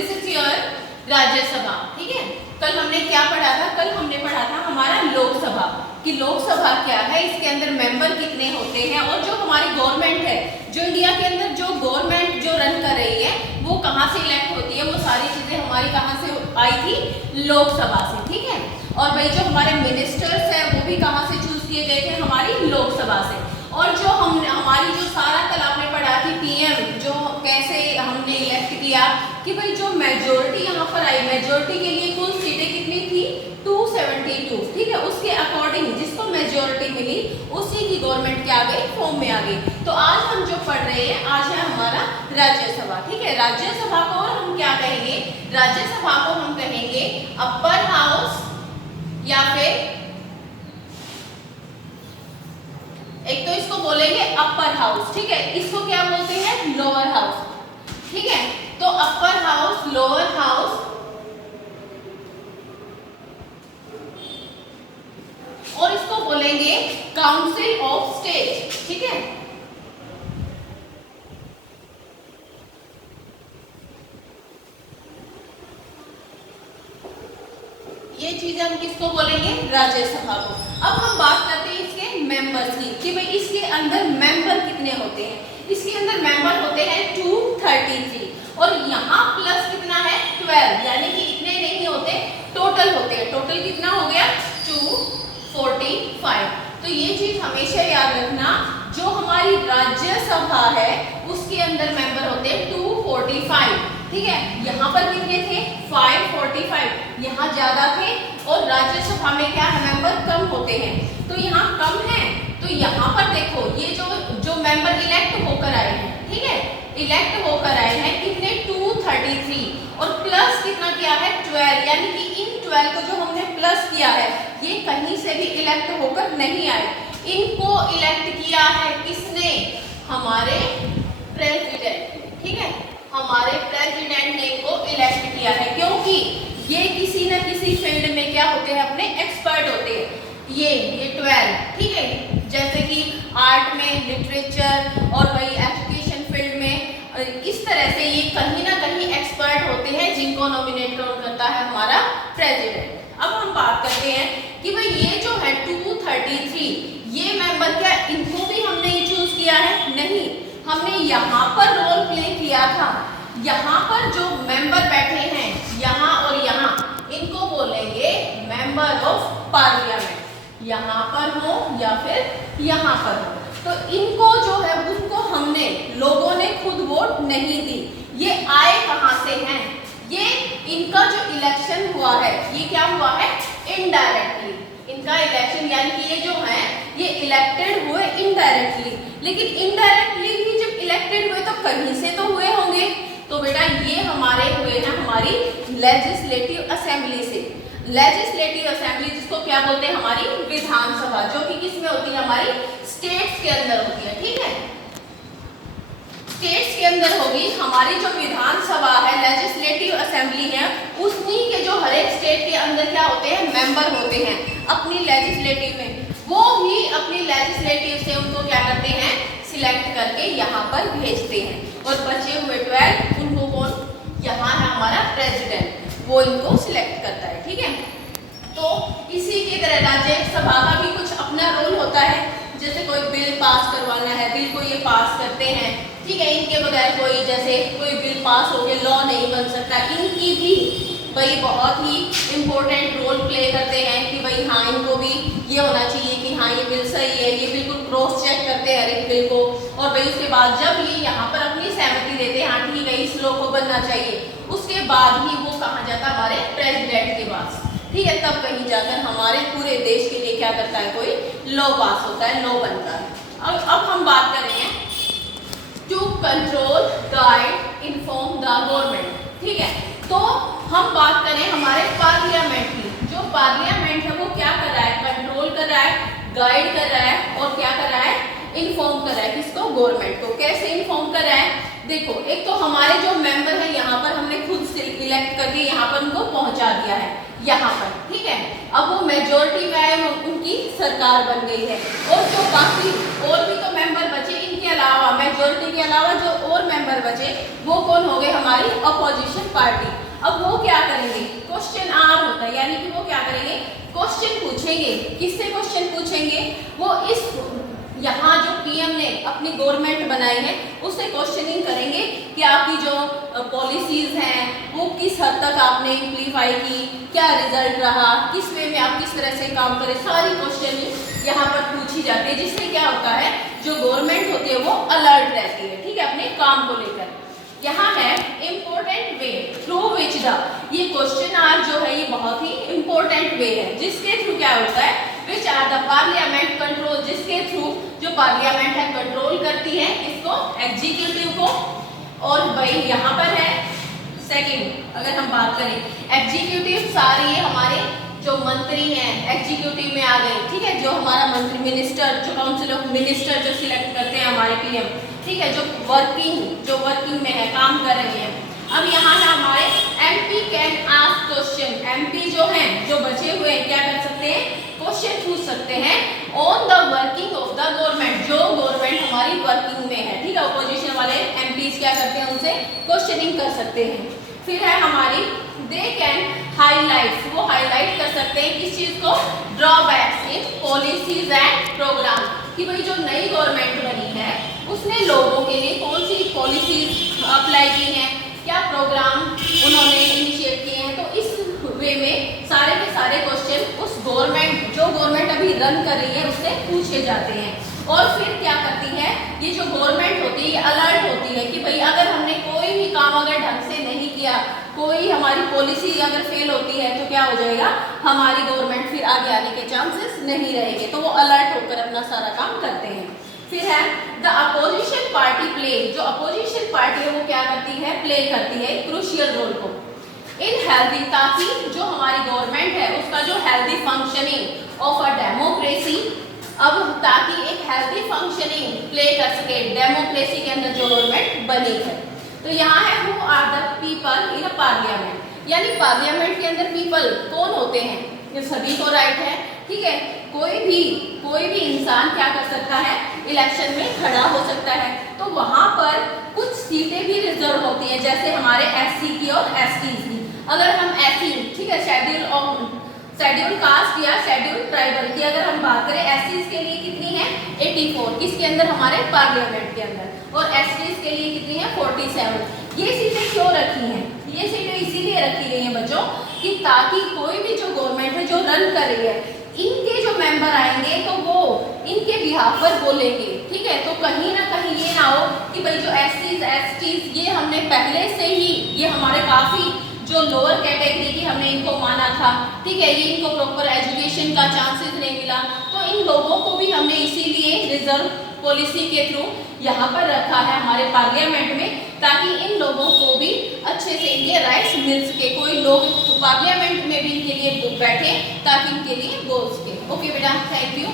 This is your Rajya Sabha. ठीक है, कल हमने क्या पढ़ा था? कल हमने पढ़ा था हमारा लोकसभा कि लोकसभा क्या है, इसके अंदर मेंबर कितने होते हैं, और जो हमारी गवर्नमेंट है, जो इंडिया के अंदर जो गवर्नमेंट जो रन कर रही है वो कहाँ से इलेक्ट होती है, वो सारी चीजें हमारी कहाँ से आई थी? लोकसभा से। ठीक है, और भाई जो हमारे मिनिस्टर्स है वो भी कहाँ से चूज किए गए थे? हमारी लोकसभा से। और जो हमारी जो सारा कल आपने पढ़ा थी पीएम जो कैसे हमने इलेक्ट किया कि भाई जो मेजोरिटी यहाँ पर आई, मेजोरिटी के लिए कुल सीटें कितनी थी? 272। ठीक है, उसके अकॉर्डिंग जिसको मेजोरिटी मिली उसी की गवर्नमेंट क्या आ गई? फॉर्म में आ गई। तो आज हम जो पढ़ रहे हैं, आज है हमारा राज्यसभा। ठीक है, राज्यसभा को और हम क्या कहेंगे? राज्यसभा को हम कहेंगे अपर हाउस या फिर एक तो इसको बोलेंगे अपर हाउस। ठीक है, इसको क्या बोलते हैं? Lower house. ठीक है, तो अपर हाउस, लोअर हाउस और इसको बोलेंगे काउंसिल ऑफ स्टेट। ठीक है, ये चीजें हम किसको बोलेंगे? राज्यसभा को। अब हम बात करते हैं इसके मेंबर्स की कि भाई इसके अंदर मेंबर कितने होते हैं। इसके अंदर मेंबर होते हैं 233 और यहाँ प्लस कितना है? 12, यानी कि इतने नहीं होते, टोटल होते हैं। टोटल कितना हो गया? 245। तो ये चीज हमेशा याद रखना, जो हमारी राज्यसभा है उसके अंदर मेंबर होते हैं 245। ठीक है, यहाँ पर कितने थे? 545, यहाँ ज्यादा थे, और राज्यसभा में क्या है? मेंबर कम होते हैं। तो यहाँ कम है, तो यहाँ पर देखो ये जो मेंबर इलेक्ट होकर आए हैं, ठीक है, इलेक्ट होकर आए हैं कितने? 233 और प्लस कितना किया है? 12, यानी कि इन 12 को जो हमने प्लस किया है ये कहीं से भी इलेक्ट होकर नहीं आए। इनको इलेक्ट किया है किसने? हमारे प्रेसिडेंट। ठीक है, हमारे प्रेसिडेंट ने इनको इलेक्ट किया है, क्योंकि ये किसी न किसी फील्ड में क्या होते हैं? अपने एक्सपर्ट होते हैं। ये 12, ठीक है, जैसे कि आर्ट में, लिटरेचर और वही एजुकेशन फील्ड में, इस तरह से ये कहीं ना कहीं एक्सपर्ट होते हैं जिनको नॉमिनेट करता है हमारा प्रेसिडेंट। अब हम बात करते हैं कि भाई ये जो है 233 ये मेंबर, क्या इनको भी हमने ये चूज किया है? नहीं, हमने यहाँ पर रोल प्ले किया था। यहाँ पर जो मेंबर बैठे हैं यहाँ और यहाँ, इनको बोलेंगे मेंबर ऑफ पार्लियामेंट। यहाँ पर हो या फिर यहाँ पर हो, तो इनको जो है उनको हमने लोगों ने खुद वोट नहीं दी। ये आए कहाँ से हैं? ये इनका जो इलेक्शन हुआ है ये क्या हुआ है? इनडायरेक्टली। इनका इलेक्शन यानी कि ये जो है ये इलेक्टेड हुए इनडायरेक्टली, लेकिन इनडायरेक्टली भी जब इलेक्टेड हुए तो कहीं से तो हुए होंगे। तो बेटा ये हमारे हुए ना हमारी लेजिस्लेटिव असेंबली से। लेजिस्लेटिव असेंबली जिसको क्या बोलते हैं? हमारी विधानसभा, जो कि किस में होती है? हमारी स्टेट्स के अंदर होती है। ठीक है, स्टेट्स के अंदर होगी हमारी जो विधानसभा है, लेजिस्लेटिव असेंबली है, उसी के जो हर एक स्टेट के अंदर क्या होते हैं? मेंबर होते हैं अपनी लेजिस्लेटिव में। वो ही अपनी लेजिस्लेटिव से उनको क्या करते हैं? सिलेक्ट करके यहाँ पर भेजते हैं, और बचे हुए 12 उनको कौन? यहाँ है हमारा प्रेसिडेंट, वो इनको सिलेक्ट करता है। ठीक है, तो इसी की तरह राज्यसभा का भी कुछ अपना रोल होता है। जैसे कोई बिल पास करवाना है, बिल को ये पास करते हैं। ठीक है, इनके बगैर कोई, जैसे कोई बिल पास हो गया, लॉ नहीं बन सकता। इनकी भी भाई बहुत ही इम्पोर्टेंट रोल प्ले करते हैं कि भाई हाँ इनको भी ये होना चाहिए कि हाँ ये बिल सही है, ये बिल्कुल क्रॉस चेक करते हैं हर एक बिल को, और भाई उसके बाद जब ये यहाँ पर अपनी सहमति देते हैं हाँ ठीक है इस लॉ को बनना चाहिए, उसके बाद ही वो कहाँ जाता है? हमारे प्रेसिडेंट के पास। ठीक है, तब कहीं जाकर हमारे पूरे देश के लिए क्या करता है? कोई लॉ पास होता है, लॉ बनता है। अब हम बात कर रहे हैं to control, guide, inform the government. ठीक है, तो हम बात करें हमारे पार्लियामेंट की। जो पार्लियामेंट है वो क्या कर रहा है? कंट्रोल कर रहा है, गाइड कर रहा है, और क्या कर रहा है? इन्फॉर्म कर रहा है। किसको? गवर्नमेंट को। कैसे इन्फॉर्म कर रहा है? देखो, एक तो हमारे जो मेंबर है यहाँ पर हमने खुद से इलेक्ट करके यहाँ पर उनको पहुंचा दिया है यहाँ पर। ठीक है, अब वो मेजोरिटी में आए, उनकी सरकार बन गई है, और जो बाकी और भी तो मेंबर बचे, इनके अलावा मेजोरिटी के अलावा जो और मेंबर बचे वो कौन हो गए, हमारी अपोजिशन पार्टी। अब वो क्या करेंगे, क्वेश्चन आर होता है, यानी कि वो क्या करेंगे, क्वेश्चन पूछेंगे। किससे क्वेश्चन पूछेंगे, वो इस यहाँ जो पीएम ने अपनी गवर्नमेंट बनाई है उससे क्वेश्चनिंग करेंगे कि आपकी जो पॉलिसीज हैं वो किस हद तक आपने इम्प्लीफाई की, क्या रिजल्ट रहा, किस वे में आप किस तरह से काम करें, सारी क्वेश्चन यहाँ पर पूछी जाती है। जिससे क्या होता है, जो गवर्नमेंट होती है वो अलर्ट रहती है, ठीक है, अपने काम को लेकर। यहाँ है important way through which the, ये क्वेश्चन आर जो है ये बहुत ही इम्पोर्टेंट वे है जिसके थ्रू क्या होता है, which are the parliament control, जिसके थ्रू जो पार्लियामेंट है कंट्रोल करती है इसको, एग्जीक्यूटिव को। और भाई यहाँ पर है सेकंड, अगर हम बात करें एग्जीक्यूटिव, सारे ये हमारे जो मंत्री हैं एग्जीक्यूटिव में आ गए, ठीक है, जो हमारा मंत्री मिनिस्टर, जो काउंसिल ऑफ मिनिस्टर जो सिलेक्ट करते हैं हमारे पीएम, ठीक है, जो वर्किंग में है, काम कर रहे हैं। अब यहाँ है हमारे MP can ask question, MP जो हैं जो बचे हुए हैं क्या कर सकते हैं, क्वेश्चन पूछ सकते हैं on the working of the government, जो गवर्नमेंट हमारी वर्किंग में है, ठीक है। अपोजिशन वाले एमपीज क्या करते हैं, उनसे क्वेश्चनिंग कर सकते हैं। फिर है हमारी दे कैन हाईलाइट, वो हाईलाइट कर सकते हैं किस चीज को, drawbacks in policies and program, कि भाई जो नई गवर्नमेंट बनी है उसने लोगों के लिए कौन सी पॉलिसीज अप्लाई की हैं, क्या प्रोग्राम उन्होंने इनिशिएट किए हैं। तो इस वे में सारे के सारे क्वेश्चन उस गवर्नमेंट, जो गवर्नमेंट अभी रन कर रही है उससे पूछे जाते हैं। और फिर क्या करती है, ये जो गवर्नमेंट होती है ये अलर्ट होती है कि भाई अगर हमने कोई भी काम अगर ढंग से नहीं किया, कोई हमारी पॉलिसी अगर फेल होती है तो क्या हो जाएगा, हमारी गवर्नमेंट फिर आगे आने के चांसेस नहीं रहेंगे। तो वो अलर्ट होकर अपना सारा काम करते हैं। फिर है द अपोजिशन पार्टी प्ले, जो अपोजिशन पार्टी है वो क्या करती है, प्ले करती है क्रूशियल रोल को इन हेल्दी, ताकि जो हमारी गवर्नमेंट है उसका जो healthy functioning of a democracy, अब ताकि एक हेल्दी फंक्शनिंग प्ले कर सके डेमोक्रेसी के अंदर जो गवर्नमेंट बनी है। तो यहाँ है who are the people in a parliament, यानी पार्लियामेंट के अंदर पीपल कौन होते हैं, ये सभी को राइट है, ठीक है। कोई भी इंसान क्या कर सकता है, इलेक्शन में खड़ा हो सकता है। तो वहां पर कुछ सीटें भी रिजर्व होती हैं, जैसे हमारे एससी की और एसटी की। अगर हम एससी, ठीक है, शेड्यूल कास्ट या शेड्यूल ट्राइबल की अगर हम बात करें, एससी के लिए कितनी है 84, किसके अंदर, हमारे पार्लियामेंट के अंदर, और एसटी के लिए कितनी है 47। ये सीटें क्यों रखी हैं, ये सीटें इसीलिए रखी गई हैं बच्चों कि ताकि कोई भी जो गवर्नमेंट है जो रन कर रही है, इनके जो मेंबर आएंगे तो वो इनके बिहाफ पर बोलेंगे, ठीक है। तो कहीं ना कहीं ये ना हो कि भाई जो एससीज एसटीज ये हमने पहले से ही, ये हमारे काफ़ी जो लोअर कैटेगरी की हमने इनको माना था, ठीक है, ये इनको प्रॉपर एजुकेशन का चांसेस नहीं मिला, तो इन लोगों को भी हमने इसीलिए रिजर्व पॉलिसी के थ्रू यहाँ पर रखा है हमारे पार्लियामेंट में, ताकि इन लोगों को भी अच्छे से इनके राइट्स मिल सके। कोई लोग पार्लियामेंट में भी इनके लिए बैठे ताकि इनके लिए बोल सके। ओके बेटा, थैंक यू।